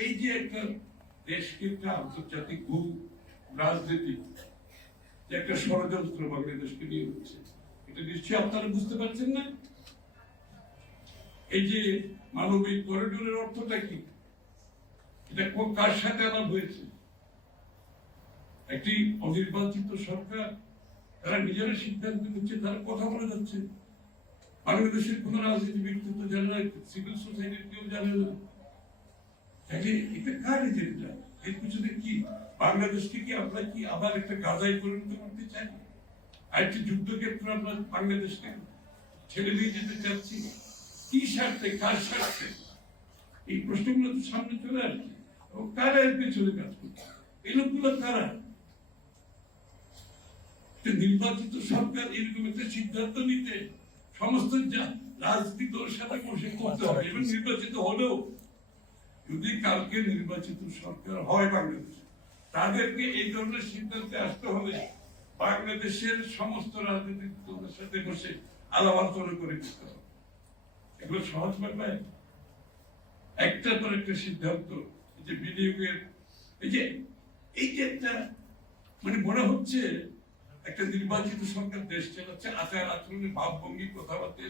এই যে একটা দেশকে একটা আন্তর্জাতিক ভূ রাজনীতি যে একটা ষড়যন্ত্র বাংলাদেশকে নিয়ে হচ্ছে, এটা নিশ্চয়ই আপনারা বুঝতে পারছেন না। এই যে মানবিক করিডোরের অর্থটা কি, এটা কার সাথে আলাপ হয়েছে? একটি অনির্বাচিত সরকার, তারা নিজেরা সিদ্ধান্ত নিচ্ছে, তারা কথা বলে যাচ্ছে। বাংলাদেশের কোন রাজনীতিবিদ তো জানে না, সিভিল সোসাইটির কেউ জানে না। এটা কার এজেন্ডা? এর পিছনে কি? বাংলাদেশকে কি আমরা কি আবার একটা গাজায় পরিণত করতে চাই? আরেকটি যুদ্ধক্ষেত্র আমরা বাংলাদেশকে ছেড়ে দিয়ে যেতে চাচ্ছি? কি স্বার্থে, কার স্বার্থে? এই প্রশ্নগুলো তো সামনে চলে আসছে। এবং কারা এর পেছনে কাজ করছে? এই লোকগুলো কারা? নির্বাচিত সরকার এরকম একটা সিদ্ধান্ত নিতে সমস্ত রাজনীতি দলের সাথে বসে করতে হবে। এবং নির্বাচিত হলেও যদি কালকে নির্বাচিত সরকার হয় বাংলাদেশে, তাদেরকে এই ধরনের সিদ্ধান্তে আসতে হলে বাংলাদেশের সমস্ত রাজনৈতিক দলের সাথে বসে আলাপ আলোচনা করে দিতে হবে। এগুলো সহজ ব্যাপার। একটার পর একটা সিদ্ধান্ত, এই যে বিনিয়োগের, এই যে একটা মানে মনে হচ্ছে একটা নির্বাচিত সরকার দেশ চালাচ্ছে, আচার আচরণের ভাবভঙ্গি, কথাবার্তা